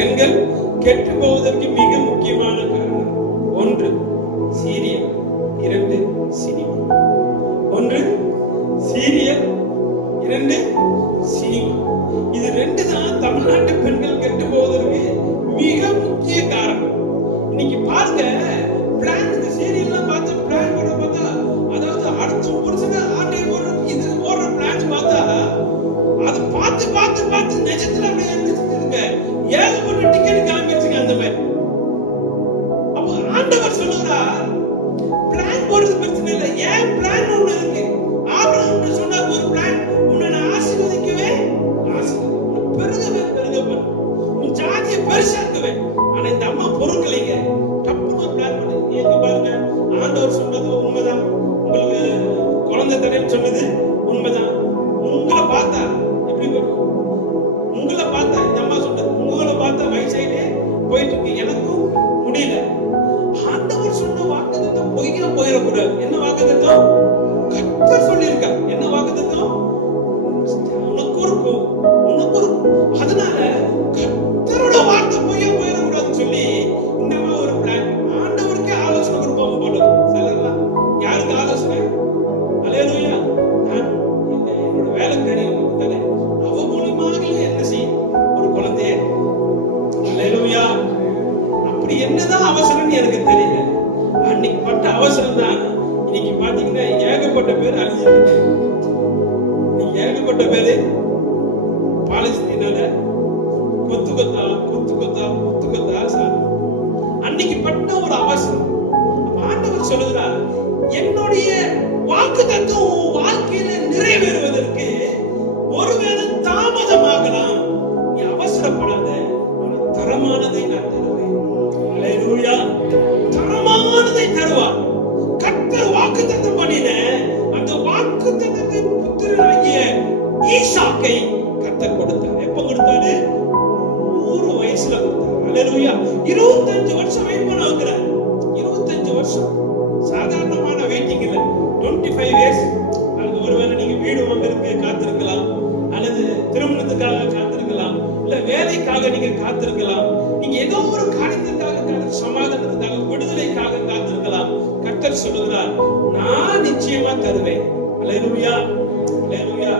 பெண்கள் கெட்டு போவதற்கு மிக முக்கியமான காரணம் ஒன்று சீரியல். இரண்டு சினிமா. ஒன்று சீரியல். இரண்டு சினிமா. இது ரெண்டு தான் தமிழ்நாட்டு பெண்கள் கெட்டு போவதற்கு மிக முக்கிய காரணம். இன்னைக்கு பாருங்க பிளான் இந்த சீரியல்லாம் பார்த்து பிளான் போட பார்த்தா அதாவது அடுத்த புருஷன பார்த்து பார்த்து பார்த்து நிஜத்துல அப்படியே இருந்துச்சுங்க ஏகப்பட்ட டிக்கெட் கிளம்பிடுச்சுங்க அந்த மாதிரி அப்போ ஆண்டவர் சொல்லுகிறார் பிளான் போடுறது பிரச்சனை இல்லை. ஏன் பிளான் ஒண்ணு இருக்கு? ஆபிரகாம் சொன்னார் ஒரு பிளான் உன்னை நான் ஆசீர்வதிக்கவே ஆசீர்வதி உன்னை பெருகவே பெருகப்பேன் உன் ஜாதியை பெருசாக்குவேன். ஆனா இந்த அம்மா பொறுக்கலைங்க. டப்புன்னு ஒரு பிளான் பண்ணு பாருங்க ஆண்டவர் சொன்னது உண்மைதான். உங்களுக்கு குழந்தை தரேன்னு சொன்னது வாக்குத்தத்தம் போயிடக்கூடாது. என்ன வாக்குத்தம் கட்ட சொல்லியிருக்க என்ன வாக்குத்தம் உனக்கு இருக்கும் உனக்கு இருக்கும் அதனால கத்தரோட வார்த்தை போய் போயிடக்கூடாதுன்னு சொல்லி இந்த மாதிரி ஒரு பிளான் ஆண்டவருக்கே ஆலோசனை கொடுப்பாங்க போல. சிலர்லாம் யாருக்கு ஆலோசனை? அலையலுயா நான் இந்த என்னோட வேலைக்காரி கொடுத்தாலே அவ மூலியமாக என்ன செய்யும்? ஒரு குழந்தைய. அலையலுயா அப்படி என்னதான் அவசரம்னு எனக்கு தெரியும். அன்னைக்கு பட்ட அவசரம் தான் இன்னைக்கு பாத்தீங்கன்னா ஏகப்பட்ட பேர் அழிஞ்சிருக்கு ஏகப்பட்ட பேரு பாலஸ்தீனால கொத்து கொத்தா கொத்து கொத்தா கொத்து கொத்தா சார் அன்னைக்கு பட்ட ஒரு அவசரம். ஆண்டவர் சொல்லுகிறார் என்னுடைய வாக்கு தத்துவம் வாழ்க்கையில நிறைவேறுவதற்கு ஒருவேளை தாமதமாகலாம் நீ அவசரப்படாத தரமானதை நான் தருவேன். வாக்கு தத்தம் பண்ணின அந்த வாக்கு தத்தத்தின் புத்திரனாகிய ஈசாக்கை கத்த கொடுத்தார். எப்ப கொடுத்தாரு? நூறு வயசுல கொடுத்தார். அல்லேலூயா இருபத்தஞ்சு வருஷம் வெயிட் பண்ண வைக்கிறார். இருபத்தஞ்சு வருஷம். சாதாரணமான வெயிட்டிங் இல்ல. டுவெண்ட்டி ஃபைவ் இயர்ஸ் அது ஒருவேளை நீங்க வீடு வாங்குறதுக்கு காத்திருக்கலாம். அல்லது திருமணத்துக்காக காத்திருக்கலாம். இல்ல வேலைக்காக நீங்க காத்திருக்கலாம். நீங்க ஏதோ ஒரு காரியத்திற்காக சமாக சொல்லுகிறார் நான் நிச்சயமா தருவேன். அல்லேலூயா அல்லேலூயா